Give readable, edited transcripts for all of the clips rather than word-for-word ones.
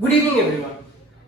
Good evening, everyone.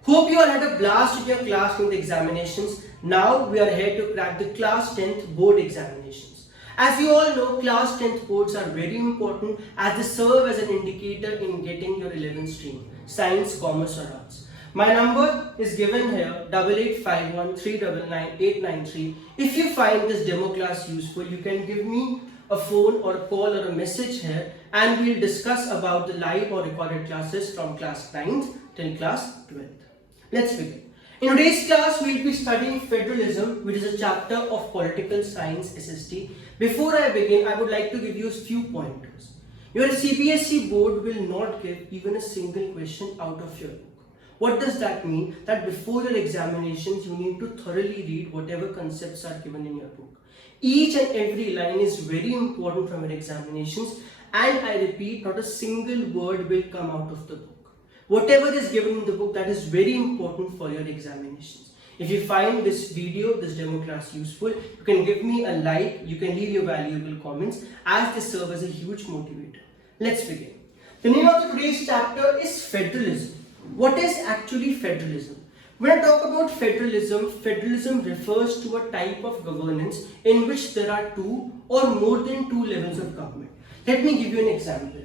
Hope you all had a blast with your class 10th examinations. Now we are here to crack the class 10th board examinations. As you all know, class 10th boards are very important as they serve as an indicator in getting your 11th stream, science, commerce or arts. My number is given here, 8851399893. If you find this demo class useful, you can give me a phone or a call or a message here, and we'll discuss about the live or recorded classes from class 9th till class 12th. Let's begin. In today's class, we'll be studying federalism, which is a chapter of political science SST. Before I begin, I would like to give you a few pointers. Your CBSE board will not give even a single question out of your book. What does that mean? That before your examinations, you need to thoroughly read whatever concepts are given in your book. Each and every line is very important from your examinations, and I repeat, not a single word will come out of the book. Whatever is given in the book, that is very important for your examinations. If you find this video, this demo class useful, you can give me a like, you can leave your valuable comments as they serve as a huge motivator. Let's begin. The name of today's chapter is federalism. What is actually federalism? When I talk about federalism, federalism refers to a type of governance in which there are two or more than two levels of government. Let me give you an example.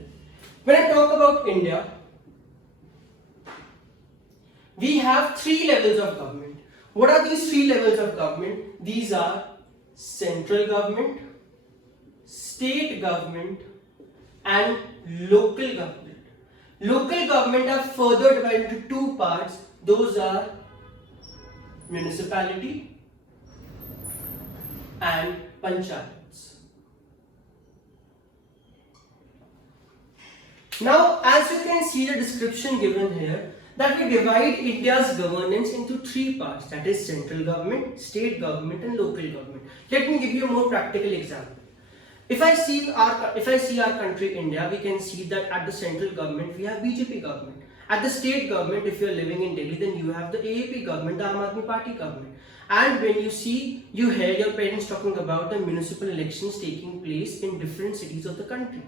When I talk about India, we have three levels of government. What are these three levels of government? These are central government, state government, and local government. Local government are further divided into two parts. Those are municipality and panchayats. Now, as you can see the description given here, that we divide India's governance into three parts, that is central government, state government and local government. Let me give you a more practical example. If I see our country India, we can see that at the central government we have BJP government. At the state government, if you are living in Delhi, then you have the AAP government, the Aam Aadmi Party government. And when you hear your parents talking about the municipal elections taking place in different cities of the country.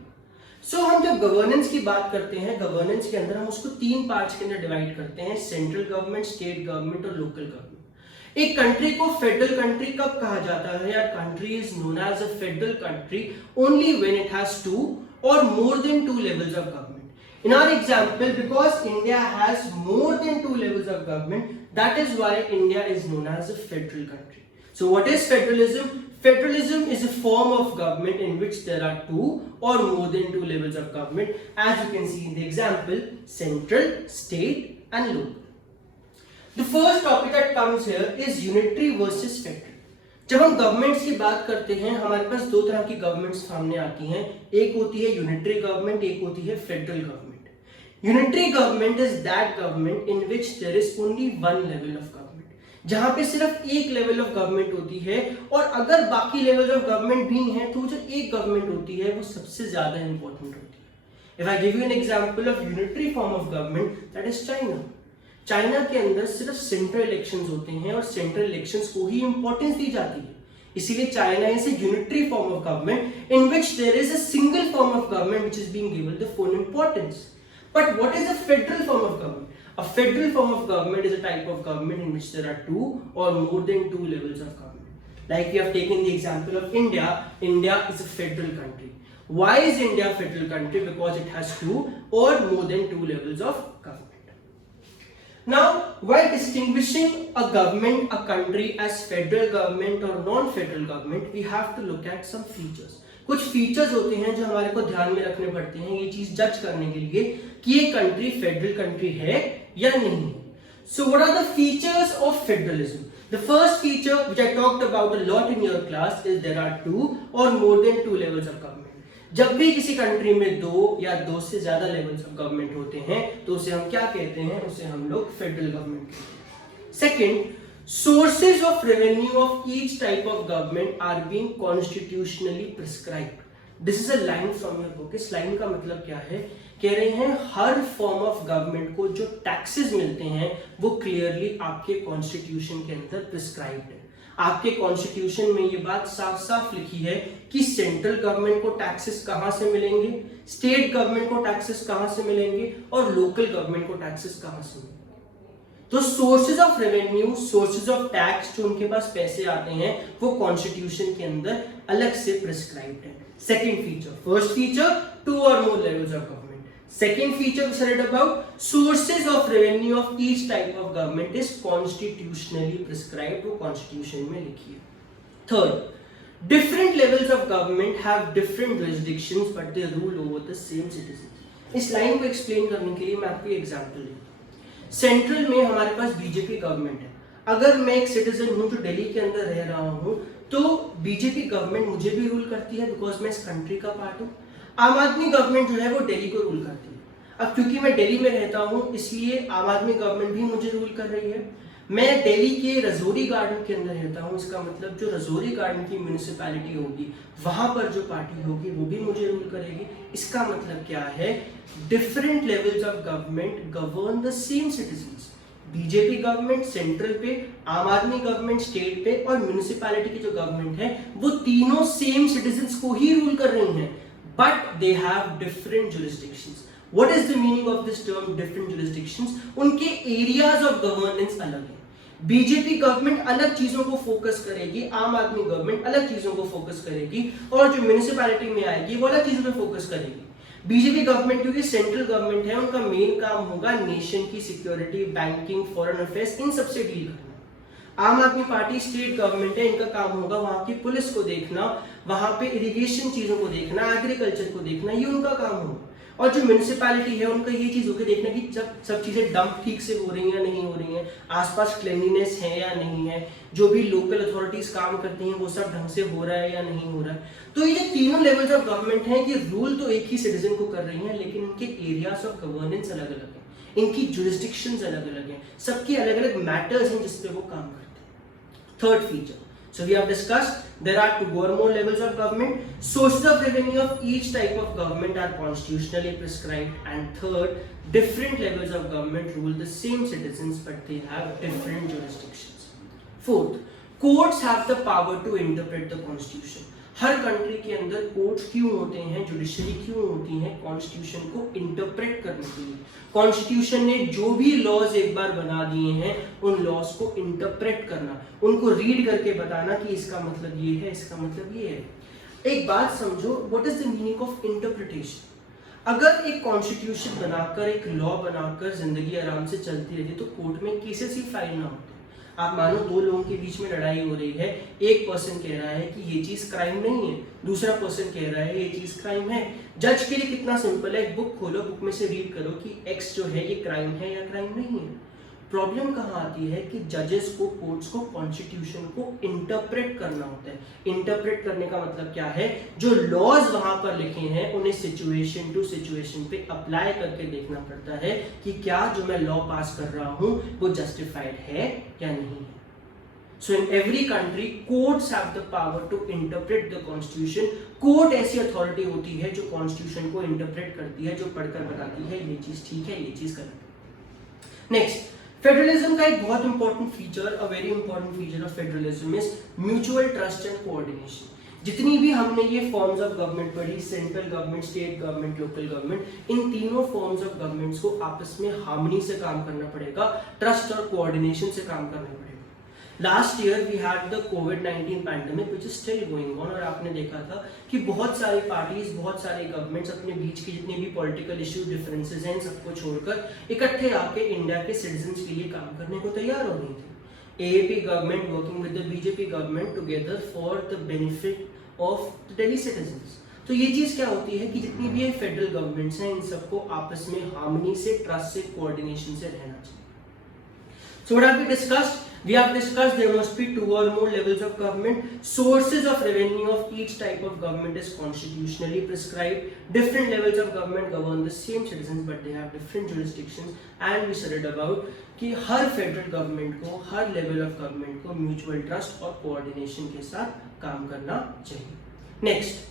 So हम जब governance की बात करते हैं, governance के अंदर हम उसको तीन पार्ट्स के अंदर डिवाइड करते हैं, सेंट्रल गवर्नमेंट, स्टेट गवर्नमेंट और लोकल गवर्नमेंट. एक कंट्री को फेडरल कंट्री कब कहा जाता है? यार, country is known as a federal country only when it has two or more than two levels of government. In our example, because India has more than two levels of government, that is why India is known as a federal country. So what is federalism? Federalism is a form of government in which there are two or more than two levels of government, as you can see in the example, central, state and local. The first topic that comes here is unitary versus federal. जब हम governments की बात करते हैं, हमारे पास दो तरह की गवर्नमेंट्स सामने आती हैं. एक होती है यूनिटरी गवर्नमेंट, एक होती है federal government. Unitary government is that government in which there is only one level of government, जहां पे सिर्फ एक लेवल ऑफ गवर्नमेंट होती है, और अगर बाकी लेवल ऑफ गवर्नमेंट भी हैं तो जो एक गवर्नमेंट होती है वो सबसे ज्यादा इंपॉर्टेंट होती है. If I give you an example of unitary form of government, that is China. China के अंदर सिर्फ सेंट्रल इलेक्शंस होते हैं और सेंट्रल इलेक्शंस को ही इंपॉर्टेंस दी जाती है. इसीलिए China is a unitary form of government in which there is a single form of government which is being given the full importance. But what is a federal form of government? A federal form of government is a type of government in which there are two or more than two levels of government. Like we have taken the example of India. India is a federal country. Why is India a federal country? Because it has two or more than two levels of government. Now, while distinguishing a government, a country as federal government or non-federal government, we have to look at some features. कुछ features होते हैं जो हमारे को ध्यान में रखने पड़ते हैं ये चीज जज करने के लिए कि ये कंट्री फेडरल कंट्री है या नहीं है. So what are the features of federalism? The first feature which I talked about a lot in your class is there are two or more than two levels of government. जब भी किसी country में दो या दो से ज्यादा levels of government होते हैं तो उसे हम क्या कहते हैं? उसे हम लोग फेडरल गवर्नमेंट कहते हैं. Second, sources of revenue of each type of government are being constitutionally prescribed. This is a line from your book. इस लाइन का मतलब क्या है? कह रहे हैं हर फॉर्म ऑफ गवर्नमेंट को जो टैक्सेस मिलते हैं वो क्लियरली आपके कॉन्स्टिट्यूशन के अंदर प्रिस्क्राइब्ड है. आपके कॉन्स्टिट्यूशन में ये बात साफ साफ लिखी है कि सेंट्रल गवर्नमेंट को टैक्सेस कहां से मिलेंगे, स्टेट गवर्नमेंट को टैक्सेस कहां से मिलेंगे और लोकल गवर्नमेंट को टैक्सेस कहां से मिलेंगे। तो sources of revenue, sources of tax, जो उनके पास पैसे आते हैं वो कॉन्स्टिट्यूशन के अंदर अलग से प्रिस्क्राइब्ड है। Second feature, first feature two or more levels of government. Second feature we said about sources of revenue of each type of government is constitutionally prescribed, वो constitution में लिखी है। Third, different levels of government have different jurisdictions but they rule over the same citizens। इस line को explain करने के लिए मैं आपको एग्जाम्पल दूँ। सेंट्रल में हमारे पास बीजेपी गवर्नमेंट है। अगर मैं एक सिटीजन हूँ जो दिल्ली के अंदर रह रहा हूँ तो बीजेपी गवर्नमेंट मुझे भी रूल करती है बिकॉज मैं इस कंट्री का पार्ट हूँ। आम आदमी गवर्नमेंट जो है वो दिल्ली को रूल करती है। अब क्योंकि मैं दिल्ली में रहता हूँ इसलिए आम आदमी गवर्नमेंट भी मुझे रूल कर रही है। मैं दिल्ली के रजौरी गार्डन के अंदर रहता हूँ, इसका मतलब जो रजौरी गार्डन की म्यूनिसिपैलिटी होगी वहां पर जो पार्टी होगी वो भी मुझे रूल करेगी। इसका मतलब क्या है, different levels of government govern the same citizens. BJP government central पे, आम आदमी गवर्नमेंट स्टेट पे और म्यूनिसिपैलिटी की जो गवर्नमेंट है वो तीनों सेम सिटीजंस को ही रूल कर रही हैं, but they have different jurisdictions। What is the meaning of this term different jurisdictions? उनके areas of governance अलग है। बीजेपी गवर्नमेंट अलग चीजों को फोकस करेगी, आम आदमी गवर्नमेंट अलग चीजों को फोकस करेगी और जो म्यूनिसिपैलिटी में आएगी वो अलग चीजों पे फोकस करेगी। बीजेपी गवर्नमेंट क्योंकि सेंट्रल गवर्नमेंट है, उनका मेन काम होगा नेशन की सिक्योरिटी, बैंकिंग, फॉरेन अफेयर्स, इन सबसे डील करना। आम आदमी पार्टी स्टेट गवर्नमेंट है, इनका काम होगा वहां की पुलिस को देखना, वहां पे इरिगेशन चीजों को देखना, एग्रीकल्चर को देखना, ये उनका काम होगा। और जो म्यूनिसिपैलिटी है उनका ये चीज होकर देखना कि सब चीजें डंप ठीक से हो रही हैं या नहीं हो रही हैं, आसपास क्लीनलीनेस है या नहीं है, जो भी लोकल अथॉरिटीज काम करती हैं वो सब ढंग से हो रहा है या नहीं हो रहा है। तो ये जो तीनों लेवल्स ऑफ गवर्नमेंट हैं ये रूल तो एक ही सिटीजन को कर रही हैं, लेकिन इनके एरियाज ऑफ गवर्नेंस अलग अलग है, इनकी जुरिस्डिक्शंस अलग अलग हैं, सबके अलग अलग मैटर्स हैं जिसपे वो काम करते हैं। Third feature, so we have discussed there are two or more levels of government, sources of revenue of each type of government are constitutionally prescribed, and third, different levels of government rule the same citizens but they have different jurisdictions। Fourth, courts have the power to interpret the constitution। Her country के अंदर courts क्यों होते हैं, judiciary क्यों होती हैं, constitution को interpret करने के लिए। कॉन्स्टिट्यूशन ने जो भी लॉज एक बार बना दिए हैं उन लॉज को इंटरप्रेट करना, उनको रीड करके बताना कि इसका मतलब ये है, इसका मतलब ये है। एक बात समझो, what is the meaning of interpretation. अगर एक कॉन्स्टिट्यूशन बनाकर, एक लॉ बनाकर जिंदगी आराम से चलती रहती तो कोर्ट में केसेस ही फाइल ना होते। आप मानो दो लोगों के बीच में लड़ाई हो रही है, एक पर्सन कह रहा है कि ये चीज क्राइम नहीं है, दूसरा पर्सन कह रहा है ये चीज क्राइम है। जज के लिए कितना सिंपल है, एक बुक खोलो, बुक में से रीड करो कि एक्स जो है ये क्राइम है या क्राइम नहीं है। प्रॉब्लम कहाँ आती है कि जजेस को, कोर्ट्स को कॉन्स्टिट्यूशन को इंटरप्रेट करना होता है। इंटरप्रेट करने का मतलब क्या है, जो लॉज वहां पर लिखे हैं उन्हें सिचुएशन टू सिचुएशन पे अप्लाई करके देखना पड़ता है कि क्या जो मैं लॉ पास कर रहा हूं वो जस्टिफाइड है या नहीं है। So in every country courts have the power to interpret the constitution। Court ऐसी अथॉरिटी होती है जो कॉन्स्टिट्यूशन को इंटरप्रेट करती है, जो पढ़कर बताती है ये चीज ठीक है, ये चीज गलत है। नेक्स्ट, फेडरलिज्म का एक बहुत important feature, a very important feature of federalism is mutual trust and coordination. जितनी भी हमने ये फॉर्म्स ऑफ गवर्नमेंट पढ़ी, central government, state government, local government, इन तीनों फॉर्म्स ऑफ गवर्नमेंट्स को आपस में हार्मनी से काम करना पड़ेगा, ट्रस्ट और कोऑर्डिनेशन से काम करना पड़ेगा। Last year we had the कोविड-19 pandemic which is still going on, और आपने देखा था कि बहुत सारी पार्टीज, बहुत सारे गवर्नमेंट्स अपने बीच की जितनी भी पॉलिटिकल इश्यू, डिफरेंसेस हैं, सबको छोड़कर इकट्ठे आके इंडिया के सिटीजंस के लिए काम करने को तैयार हो रही थी। AAP government working with the BJP government together for the benefit of the Delhi citizens. तो ये चीज क्या होती है कि जितनी भी फेडरल गवर्नमेंट्स हैं इन सबको आपस में हार्मनी से, ट्रस्ट से, कोऑर्डिनेशन से रहना चाहिए। So what have we discussed? We have discussed there must be two or more levels of government. Sources of revenue of each type of government is constitutionally prescribed. Different levels of government govern the same citizens but they have different jurisdictions. And we studied about कि हर federal government को, हर level of government को mutual trust और coordination के साथ काम करना चाहिए। Next,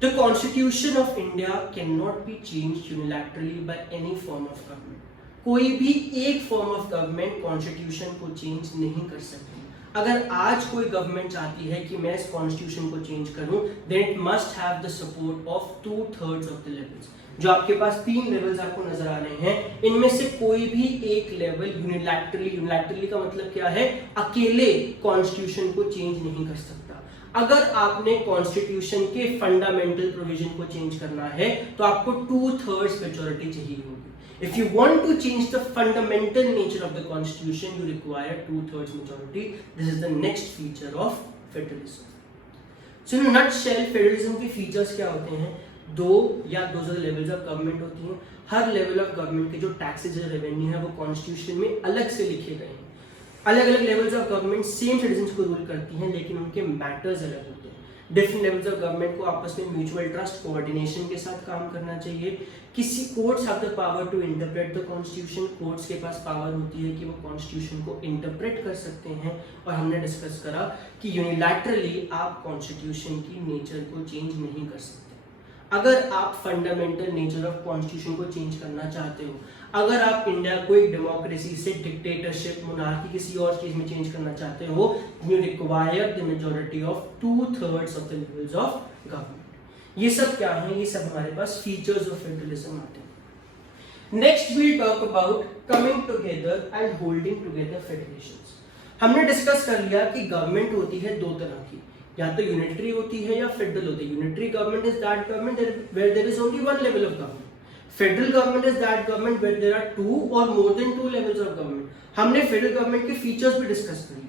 the Constitution of India cannot be changed unilaterally by any form of government। कोई भी एक फॉर्म ऑफ गवर्नमेंट कॉन्स्टिट्यूशन को चेंज नहीं कर सकती। अगर आज कोई गवर्नमेंट चाहती है कि मैं इस कॉन्स्टिट्यूशन को चेंज करूं, then it must have the support of 2/3 of the levels. जो आपके पास 3 लेवल्स आपको नजर आ रहे हैं, इनमें से कोई भी एक लेवल यूनिलैटरली का मतलब क्या है, अकेले कॉन्स्टिट्यूशन को चेंज नहीं कर सकता। अगर आपने कॉन्स्टिट्यूशन के फंडामेंटल प्रोविजन को चेंज करना है तो आपको 2/3 मेजॉरिटी चाहिए होगी। If you want to change the fundamental nature of the constitution, you require 2/3 majority. This is the next feature of federalism. So in a nutshell, federalism के features क्या होते हैं? 2 या 2 से लेवल्स ऑफ गवर्नमेंट होती हैं। हर लेवल ऑफ गवर्नमेंट के जो टैक्सेज या रेवेन्यू है वो कॉन्स्टिट्यूशन में अलग से लिखे गए हैं। अलग अलग levels of government same citizens को रूल करती हैं, लेकिन उनके मैटर्स अलग होते हैं। डिफरेंट लेवल्स ऑफ गवर्नमेंट को आपस में म्यूचुअल ट्रस्ट कोऑर्डिनेशन के साथ काम करना चाहिए। किसी courts have the power to interpret the constitution, courts के पास पावर होती है कि वो कॉन्स्टिट्यूशन को इंटरप्रेट कर सकते हैं। और हमने डिस्कस करा कि यूनिलैटरली आप कॉन्स्टिट्यूशन की नेचर को चेंज नहीं कर सकते। अगर आप फंडामेंटल नेचर ऑफ कॉन्स्टिट्यूशन को चेंज करना चाहते हो, अगर आप इंडिया को एक डेमोक्रेसी से डिक्टेटरशिप, मोनार्की, किसी और चीज में चेंज करना चाहते हो, you require the majority of 2/3 of the levels of government. ये सब क्या है? ये सब हमारे पास फीचर्स ऑफ फेडरलिज्म आते हैं। Next we talk about coming together and holding together federations. हमने डिस्कस कर लिया कि गवर्नमेंट होती है 2 तरह की, या तो यूनिटरी होती है या फेडरल होती है। Unitary government is that government where there is only 1 level of government. Federal government is that government where there are 2 और more than 2 levels of government. हमने फेडरल गवर्नमेंट के फीचर्स भी डिस्कस कर लिए।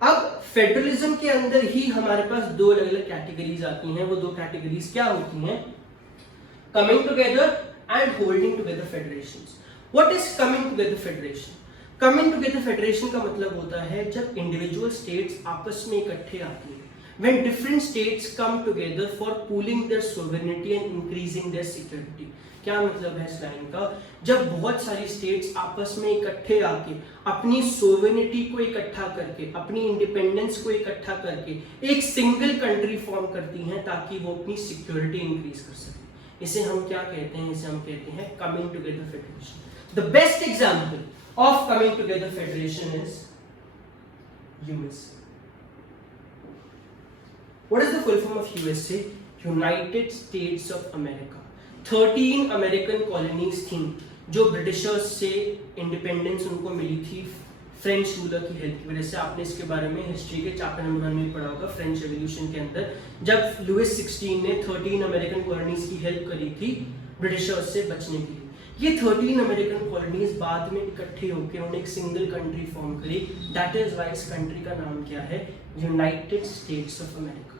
अब फेडरलिज्म के अंदर ही हमारे पास 2 अलग अलग कैटेगरीज आती हैं। वो 2 कैटेगरीज क्या होती हैं? Coming together and holding together federations. What is coming together federation? Coming together federation का मतलब होता है जब इंडिविजुअल स्टेट्स आपस में इकट्ठे आती हैं। When different states come together for pooling their sovereignty and increasing their security. क्या मतलब है इस लाइन का? जब बहुत सारी स्टेट्स आपस में इकट्ठे आके अपनी सोवेनिटी को इकट्ठा करके, अपनी इंडिपेंडेंस को इकट्ठा करके एक सिंगल कंट्री फॉर्म करती हैं ताकि वो अपनी सिक्योरिटी इंक्रीज कर सके। इसे हम क्या कहते हैं? इसे हम कहते हैं coming together federation. The best example of coming together federation is USA. What is the full form of USA? United States of America. 13 American colonies थी जो ब्रिटिशर्स से इंडिपेंडेंस उनको मिली थी फ्रेंच रूलर की हेल्प की वजह से। आपने इसके बारे में हिस्ट्री के चैप्टर नंबर 1 में पढ़ा होगा। फ्रेंच रेवोल्यूशन के अंदर जब लुइस 16 ने 13 अमेरिकन कॉलोनीज की हेल्प करी थी ब्रिटिशर्स से बचने के लिए। ये 13 अमेरिकन कॉलोनीज बाद में इकट्ठे होकर उन्होंने एक सिंगल कंट्री फॉर्म करी। दैट इज वाई इस कंट्री का नाम क्या है? United states of America.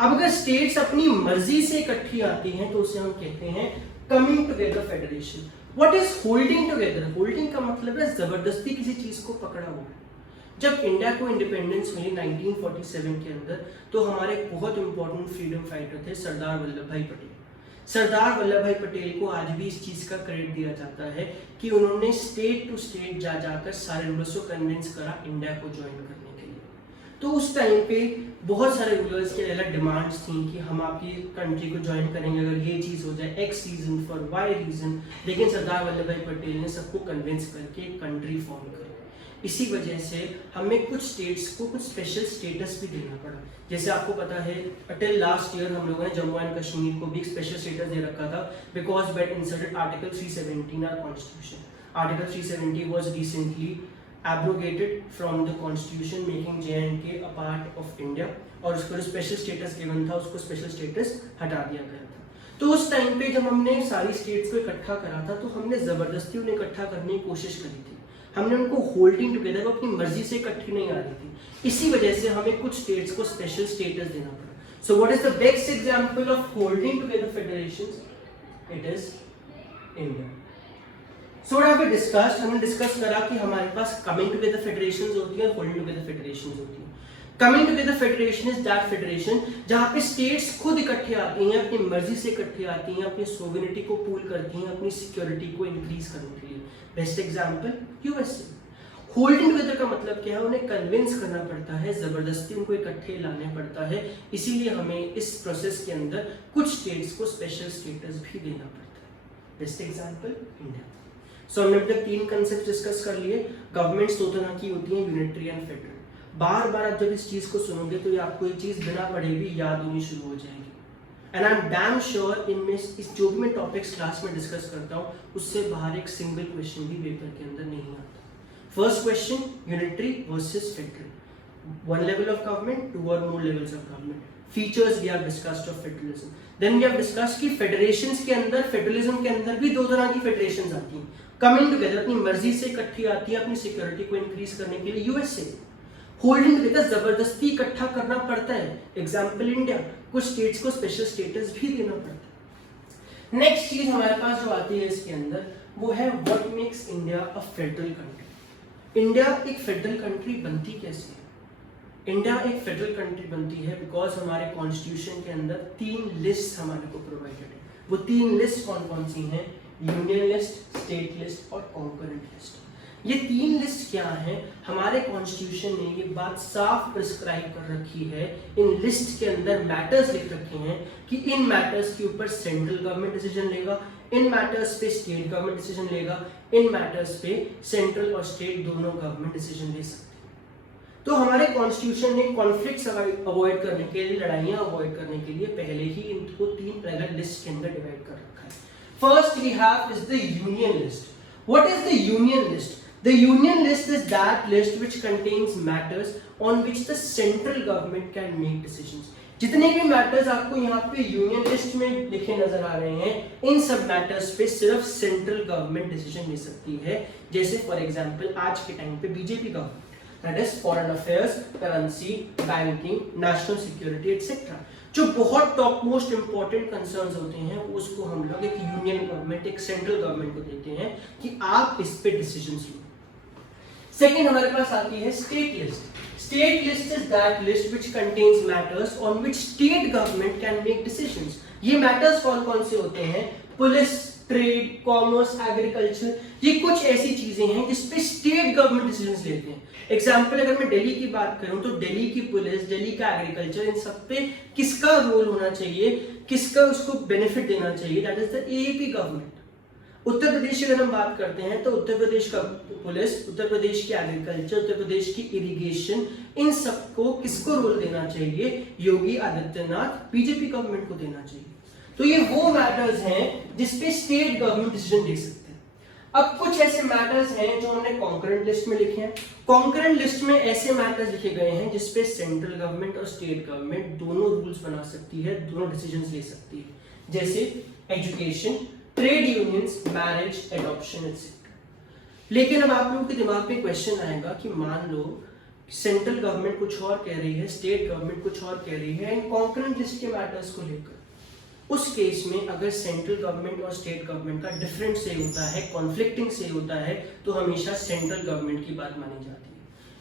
अब अगर स्टेट्स अपनी मर्जी से इकट्ठी आती हैं तो उसे हम कहते हैं coming together federation. What is holding together? Holding का मतलब है जबरदस्ती किसी चीज को पकड़ा हुआ है। जब इंडिया को इंडिपेंडेंस मिली 1947 के अंदर, तो हमारे एक बहुत इंपॉर्टेंट फ्रीडम फाइटर थे सरदार वल्लभ भाई पटेल। सरदार वल्लभ भाई पटेल को आज भी इस चीज का क्रेडिट दिया जाता है कि उन्होंने स्टेट टू स्टेट जा जाकर सारे रूलर्स को कन्विंस करा इंडिया को ज्वाइन करने के लिए। तो उस टाइम पे बहुत सारे रूलर्स के अलग डिमांड्स थी कि हम आपकी कंट्री को ज्वाइन करेंगे अगर ये चीज़ हो जाए, X reason for Y reason. लेकिन सरदार वल्लभ भाई पटेल ने सबको कन्विंस करके एक कंट्री फॉर्म करी। इसी वजह से हमें कुछ स्टेट्स को कुछ स्पेशल स्टेटस भी देना पड़ा। जैसे आपको पता है टिल लास्ट ईयर हम लोगों ने जम्मू एंड कश्मीर को भी एक स्पेशल स्टेटस दे रखा था because that inserted article 370 in our constitution. Article 370 was recently abrogated from the constitution making J&K a part of India और उसको जो स्पेशल स्टेटस गिवन था उसको स्पेशल स्टेटस हटा दिया गया था। तो उस टाइम पे जब हमने सारी स्टेट्स को इकट्ठा करा था तो हमने जबरदस्ती उन्हें इकट्ठा करने की कोशिश करी थी। हमने उनको होल्डिंग टुगेदर, वो अपनी मर्जी से इकट्ठी नहीं आ रही थी। इसी वजह से हमें कुछ स्टेट्स को स्पेशल स्टेटस देना पड़ा। So what is the best example of holding together federations? It is India. So what have we discussed? हमने डिस्कस करा कि हमारे पास कमिंग टुगेदर फेडरेशंस होती है और होल्डिंग टुगेदर फेडरेशंस होती है। Coming together federation is that federation जहाँ पे स्टेट्स खुद इकट्ठे आती हैं, अपनी मर्जी से इकट्ठे आती हैं, अपनी सोवेनिटी को पूल करती हैं, अपनी सिक्योरिटी को इंक्रीज करने के लिए। Best example USA. Holding together का मतलब क्या है? उन्हें कन्विंस करना पड़ता है, जबरदस्ती उनको इकट्ठे लाने पड़ता है। इसीलिए हमें इस प्रोसेस के अंदर कुछ स्टेट्स को स्पेशल स्टेटस भी देना पड़ता है। Best example India. सो हमने अब तक 3 कंसेप्ट डिस्कस कर लिए। गवर्नमेंट्स 2 तरह की होती हैं, यूनिटरी एंड फेडरल। बार बार आप जब इस चीज को सुनोगे तो ये आपको ये चीज बिना पढ़े भी याद होनी शुरू हो जाएगी। And I am damn sure इनमें इस जो भी मैं टॉपिक्स क्लास में डिस्कस करता हूँ उससे बाहर एक सिंगल क्वेश्चन भी पेपर के अंदर नहीं आता। First question, unitary versus federal, one level of government, 2 or more levels of government. Features we have discussed of federalism. Then we have discussed कि फेडरेशंस के अंदर, फेडरलिज्म के अंदर भी दो तरह की फेडरेशंस आती हैं, कमिंग टुगेदर, अपनी मर्जी से इकट्ठी आती है अपनी सिक्योरिटी को इंक्रीज करने के लिए, यूएसए होल्डिंग टुगेदर जबरदस्ती इकट्ठा करना पड़ता है, एग्जाम्पल इंडिया, कुछ स्टेट्स को स्पेशल स्टेटस भी देना पड़ता है। नेक्स्ट चीज हमारे पास जो आती है इसके अंदर वो है what makes India a federal country. India एक फेडरल कंट्री बनती कैसे है? इंडिया एक फेडरल कंट्री बनती है बिकॉज हमारे कॉन्स्टिट्यूशन के अंदर 3 लिस्ट हमारे को प्रोवाइडेड है। वो 3 लिस्ट कौन कौन सी हैं? यूनियन लिस्ट, स्टेट लिस्ट और कॉन्करेंट लिस्ट। ये 3 लिस्ट क्या हैं? हमारे कॉन्स्टिट्यूशन ने ये बात साफ प्रिस्क्राइब कर रखी है, इन लिस्ट के अंदर मैटर्स लिख रखे हैं कि इन मैटर्स के ऊपर सेंट्रल गवर्नमेंट डिसीजन लेगा, इन मैटर्स पे स्टेट गवर्नमेंट डिसीजन लेगा, इन मैटर्स पे सेंट्रल और स्टेट दोनों गवर्नमेंट डिसीजन ले सकते हैं। तो हमारे कॉन्स्टिट्यूशन ने कॉन्फ्लिक्ट्स अवॉइड करने के लिए, लड़ाइयां अवॉइड करने के लिए पहले ही इनको 3 अलग लिस्ट के अंदर डिवाइड कर रखा है। First we have is the union list. What is the union list? The union list is that list which contains matters on which the central government can make decisions. जितने भी matters आपको यहाँ पे union list में लिखे नजर आ रहे हैं, इन सब मैटर्स पे सिर्फ सेंट्रल गवर्नमेंट डिसीजन ले सकती है। जैसे फॉर एग्जांपल आज के टाइम पे BJP government, that is foreign affairs, currency, banking, national security etcetera, जो बहुत टॉप मोस्ट इंपॉर्टेंट कंसर्न्स होते हैं उसको हम लोग एक यूनियन गवर्नमेंट, एक सेंट्रल गवर्नमेंट को देते हैं कि आप इस पे डिसीजन लो। सेकेंड हमारे पास आती है state list. State list is that list which contains matters on which state government can make decisions. ये मैटर्स कौन कौन से होते हैं? पुलिस, ट्रेड, कॉमर्स, एग्रीकल्चर, ये कुछ ऐसी चीजें हैं जिसपे स्टेट गवर्नमेंट डिसीजंस लेते हैं। एग्जाम्पल अगर मैं दिल्ली की बात करूं तो दिल्ली की पुलिस, दिल्ली का एग्रीकल्चर, इन सब पे किसका रोल होना चाहिए, किसका उसको बेनिफिट देना चाहिए? That is the AP government. Uttar Pradesh की अगर हम बात करते हैं तो उत्तर प्रदेश का पुलिस, उत्तर प्रदेश की एग्रीकल्चर, उत्तर प्रदेश की इरिगेशन, इन सबको किसको रोल देना चाहिए? योगी आदित्यनाथ, बीजेपी गवर्नमेंट को देना चाहिए। तो ये वो मैटर्स हैं जिसपे स्टेट गवर्नमेंट डिसीजन ले सकते हैं। अब कुछ ऐसे मैटर्स हैं जो हमने कॉन्करेंट लिस्ट में लिखे हैं। कॉन्करेंट लिस्ट में ऐसे मैटर्स लिखे गए हैं जिसपे सेंट्रल गवर्नमेंट और स्टेट गवर्नमेंट दोनों रूल्स बना सकती है, दोनों डिसीजंस ले सकती है। जैसे education, trade unions, marriage, adoption etcetera. लेकिन अब आप लोगों के दिमाग में क्वेश्चन आएगा कि मान लो सेंट्रल गवर्नमेंट कुछ और कह रही है, स्टेट गवर्नमेंट कुछ और कह रही है इन कॉन्करेंट लिस्ट के मैटर्स को लेकर। उस केस में अगर सेंट्रल गवर्नमेंट और स्टेट गवर्नमेंट का डिफरेंट से होता है, कॉन्फ्लिक्टिंग से होता है, तो हमेशा सेंट्रल गवर्नमेंट की बात मानी जाती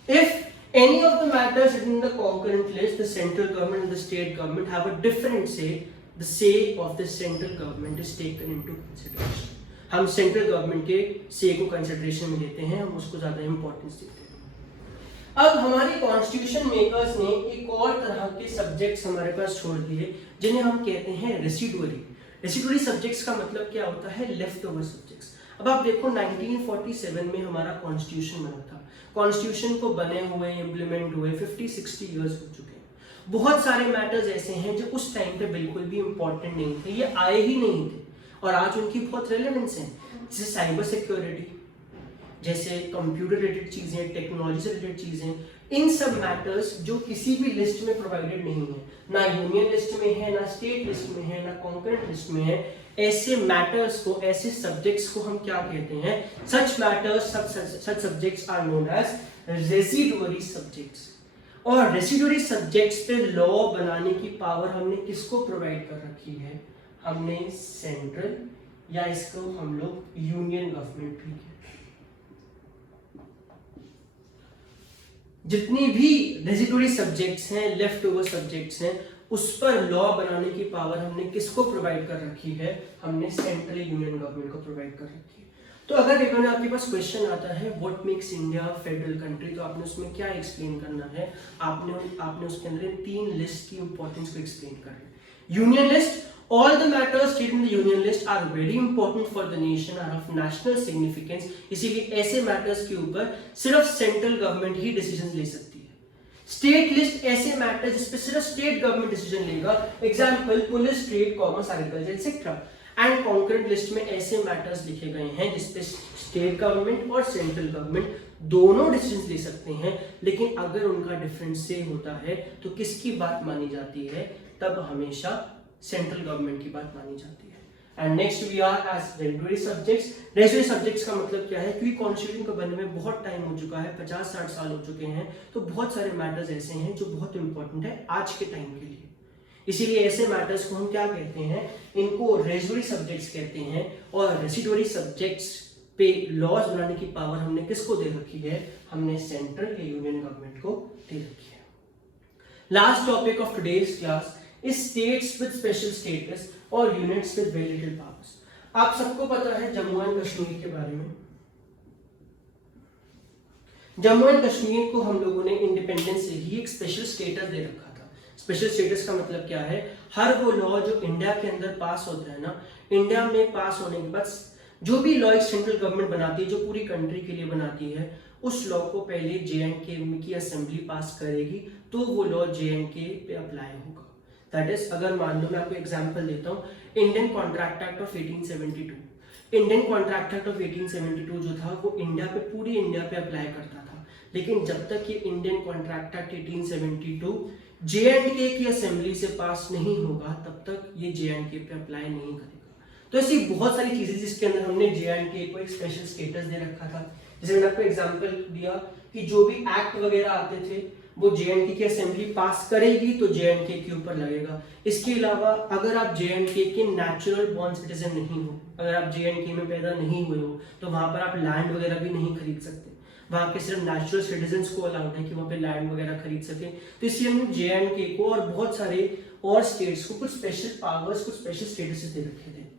है। If any of the matters in the concurrent list, the central government and the state government have a different से, the say of the central government is taken into consideration. हम central government के से को consideration में लेते हैं, हम उसको ज्यादा इंपॉर्टेंस देते हैं। अब हमारे कॉन्स्टिट्यूशन मेकर्स ने एक और तरह के सब्जेक्ट्स हमारे पास छोड़ दिए जिन्हें हम कहते हैं रेसिडुअरी। रेसिडुअरी सब्जेक्ट्स का मतलब क्या होता है? Left over subjects. अब आप देखो 1947 में हमारा कॉन्स्टिट्यूशन बना था। कॉन्स्टिट्यूशन को बने हुए, इम्प्लीमेंट हुए 50-60 ईयर्स हो चुके हैं। बहुत सारे मैटर्स ऐसे हैं जो उस टाइम पे बिल्कुल भी इंपॉर्टेंट नहीं थे, ये आए ही नहीं थे, और आज उनकी बहुत रेलेवेंस है। जैसे साइबर सिक्योरिटी, जैसे कंप्यूटर रिलेटेड चीजें, टेक्नोलॉजी से रिलेटेड चीजें, इन सब मैटर्स जो किसी भी लिस्ट में प्रोवाइडेड नहीं है, ना यूनियन लिस्ट में है, ना स्टेट लिस्ट में है, ना कॉन्करेंट लिस्ट में है, ऐसे मैटर्स को, ऐसे सब्जेक्ट्स को हम क्या कहते हैं? Such matters, such subjects are known as residuary subjects. और रेसिडुअरी सब्जेक्ट्स पे लॉ बनाने की पावर हमने किसको प्रोवाइड कर रखी है? हमने सेंट्रल, या इसको हम लोग यूनियन गवर्नमेंट भी कहते हैं। जितनी भी रेसिडुअरी सब्जेक्ट्स हैं, लेफ्ट ओवर सब्जेक्ट्स हैं, उस पर लॉ बनाने की पावर हमने किसको प्रोवाइड कर रखी है? हमने सेंट्रल यूनियन गवर्नमेंट को प्रोवाइड कर रखी है। तो अगर पेपर में आपके पास क्वेश्चन आता है what makes India federal country, तो आपने उसमें क्या एक्सप्लेन करना है? आपने उसके अंदर 3 लिस्ट की इंपॉर्टेंस को एक्सप्लेन करना है। Union list, all the matters stated in the union list are very important for the nation, are of national significance, इसीलिए ऐसे मैटर्स के ऊपर सिर्फ सेंट्रल गवर्नमेंट ही डिसीजन ले सकती है। स्टेट लिस्ट ऐसे मैटर जिसपे सिर्फ स्टेट गवर्नमेंट डिसीजन लेगा, example police, trade, commerce, agriculture etcetera. And concurrent list में ऐसे मैटर्स लिखे गए हैं जिसपे स्टेट गवर्नमेंट और सेंट्रल गवर्नमेंट दोनों डिसीजन ले सकते हैं, लेकिन अगर उनका डिफरेंस सेम होता है तो किसकी बात मानी जाती है, तब हमेशा सेंट्रल गवर्नमेंट की बात मानी जाती है। And next we are as regularly subjects. Regularly subjects का मतलब क्या है, क्योंकि कॉन्स्टिट्यूशन को बनने में बहुत टाइम हो चुका है, 50-60 साल हो चुके हैं, तो बहुत सारे मैटर्स ऐसे हैं जो बहुत इंपॉर्टेंट है आज के टाइम के लिए। इसीलिए ऐसे मैटर्स को हम क्या कहते हैं, इनको रेगुलरी सब्जेक्ट्स कहते हैं। और रेसिडुअरी सब्जेक्ट्स पे लॉज बनाने की पावर हमने किसको दे रखी है, हमने सेंट्रल या यूनियन गवर्नमेंट को दे रखी है। Last topic of today's class is states with special status और units with very little powers. आप सबको पता है जम्मू एंड कश्मीर के बारे में। जम्मू एंड कश्मीर को हम लोगों ने इंडिपेंडेंस से ही एक स्पेशल स्टेटस दे रखा था। स्पेशल स्टेटस का मतलब क्या है, हर वो लॉ जो इंडिया के अंदर पास होता है ना, इंडिया में पास होने के बाद जो भी लॉ एक सेंट्रल गवर्नमेंट बनाती है, जो पूरी कंट्री के लिए बनाती है, उस लॉ को पहले J&K की असेंबली पास करेगी, तो वो लॉ J&K पे अप्लाई होगा। दैट इज, अगर मान लो मैं आपको एग्जांपल देता हूँ, Indian contract act of 1872। Indian contract act of 1872 जो था वो इंडिया पे, पूरी इंडिया पे अप्लाई करता था, लेकिन जब तक ये इंडियन कॉन्ट्रैक्ट एक्ट 1872 J&K की असेंबली से पास नहीं होगा, तब तक ये J&K पे अप्लाई नहीं करेगा। तो ऐसी बहुत सारी चीजें जिसके अंदर हमने J&K को एक स्पेशल स्टेटस दे रखा था। जैसे मैंने आपको एग्जांपल दिया कि जो भी एक्ट वगैरह आते थे वो J&K की असेंबली पास करेगी तो J&K के ऊपर लगेगा। इसके अलावा अगर आप J&K के नेचुरल बॉर्न सिटीजन नहीं हो, अगर आप J&K में पैदा नहीं हुए हो, तो वहां पर आप लैंड वगैरह भी नहीं खरीद सकते। वहां के सिर्फ नेचुरल सिटीजन्स को अलाउड है कि वहां पे लैंड वगैरह खरीद सके। तो इसलिए हमने J&K को और बहुत सारे और स्टेट्स को कुछ स्पेशल पावर्स, कुछ स्पेशल स्टेटस दे रखे थे।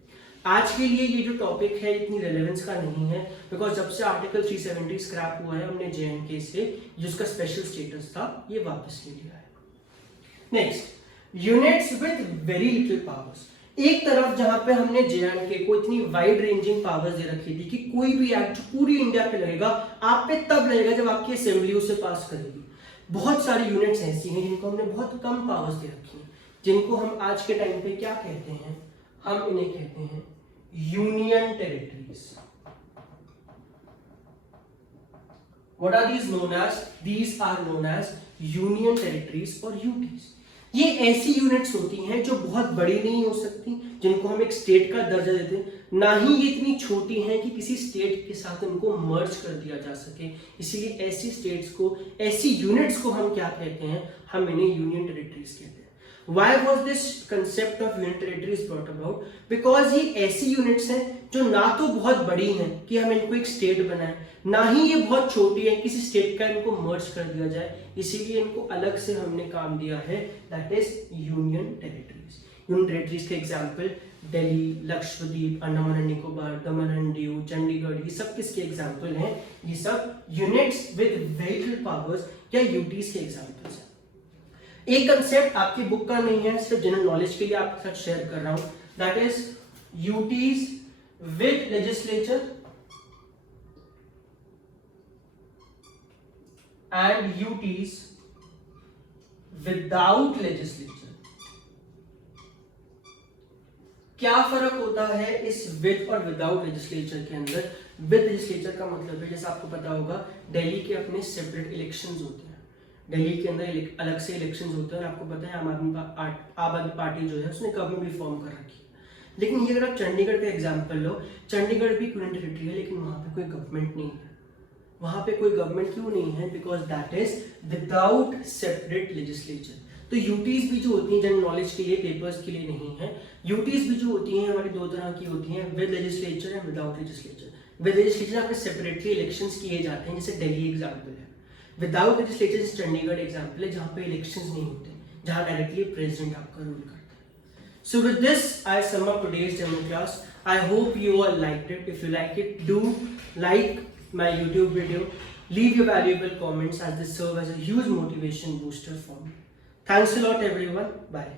आज के लिए ये जो टॉपिक है इतनी रेलेवेंस का नहीं है, बिकॉज जब से आर्टिकल 370 स्क्रैप हुआ है, हमने J&K से जिसका स्पेशल स्टेटस था ये वापस ले लिया है। Next, units with very little powers. एक तरफ जहां पे हमने J&K को इतनी वाइड रेंजिंग पावर्स दे रखी थी कि कोई भी एक्ट जो पूरी इंडिया पे लगेगा, आप पे तब लगेगा जब आपकी असेंबली उसे पास करेगी। बहुत सारी यूनिट्स ऐसी हैं जिनको हमने बहुत कम पावर्स दे रखी हैं, जिनको हम आज के टाइम पे क्या कहते हैं, हम इन्हें कहते हैं union territories. What are these known as? These are known as union territories और यूटीज। ये ऐसी यूनिट्स होती हैं जो बहुत बड़ी नहीं हो सकती, जिनको हम एक स्टेट का दर्जा देते हैं, ना ही ये इतनी छोटी हैं कि किसी स्टेट के साथ इनको मर्ज कर दिया जा सके। इसीलिए ऐसी स्टेट्स को, ऐसी यूनिट्स को हम क्या कहते हैं, हम इन्हें यूनियन टेरिटरीज कहते हैं। Why was this concept of union territories brought about? Because ये ऐसी यूनिट्स हैं जो ना तो बहुत बड़ी हैं कि हम इनको एक स्टेट बनाएं, ना ही ये बहुत छोटी है किसी स्टेट का इनको मर्ज कर दिया जाए। इसीलिए इनको अलग से हमने काम दिया है, that is union territories. Union territories के example Delhi, Lakshadweep, Andaman and Nicobar, Daman and Diu, Chandigarh, ये सब किसके एग्जाम्पल हैं, ये सब units with very little powers या यूटीज के एग्जाम्पल्स हैं। एक कंसेप्ट आपकी बुक का नहीं है, सिर्फ जनरल नॉलेज के लिए आपके साथ शेयर कर रहा हूं, that is UTs with legislature and UTs without legislature. क्या फर्क होता है इस विद और विदाउट लेजिस्लेचर के अंदर? विद लेजिस्लेचर का मतलब है, जैसे आपको पता होगा, दिल्ली के अपने सेपरेट इलेक्शंस होते हैं, दिल्ली के अंदर अलग से इलेक्शंस होते हैं। आपको पता है आम आदमी पार्टी जो है उसने गवर्नमेंट भी फॉर्म कर रखी है। लेकिन ये अगर आप चंडीगढ़ का एग्जांपल लो, चंडीगढ़ भी यूनियन टेरिटरी है, लेकिन वहां पे कोई गवर्नमेंट नहीं है। वहां पे कोई गवर्नमेंट क्यों नहीं है? Because that is without separate legislature. तो यूटीज भी जो होती हैं, जनरल नॉलेज के लिए, पेपर्स के लिए नहीं है, यूटीज भी जो होती हैं हमारी दो तरह की होती हैं, with legislature and without legislature. With legislature आपके सेपरेटली इलेक्शंस किए जाते हैं, जैसे दिल्ली एग्जाम्पल है। विदाउट लेजिस्लेचर चंडीगढ़ एग्जाम्पल है, जहां पे इलेक्शंस नहीं होते, जहां डायरेक्टली प्रेसिडेंट आपका रूल करता है। So with this, I sum up today's demo class. I hope you all liked it. If you like it, do like my YouTube video. Leave your valuable comments as they serve as a huge motivation booster for me. Thanks a lot everyone. Bye.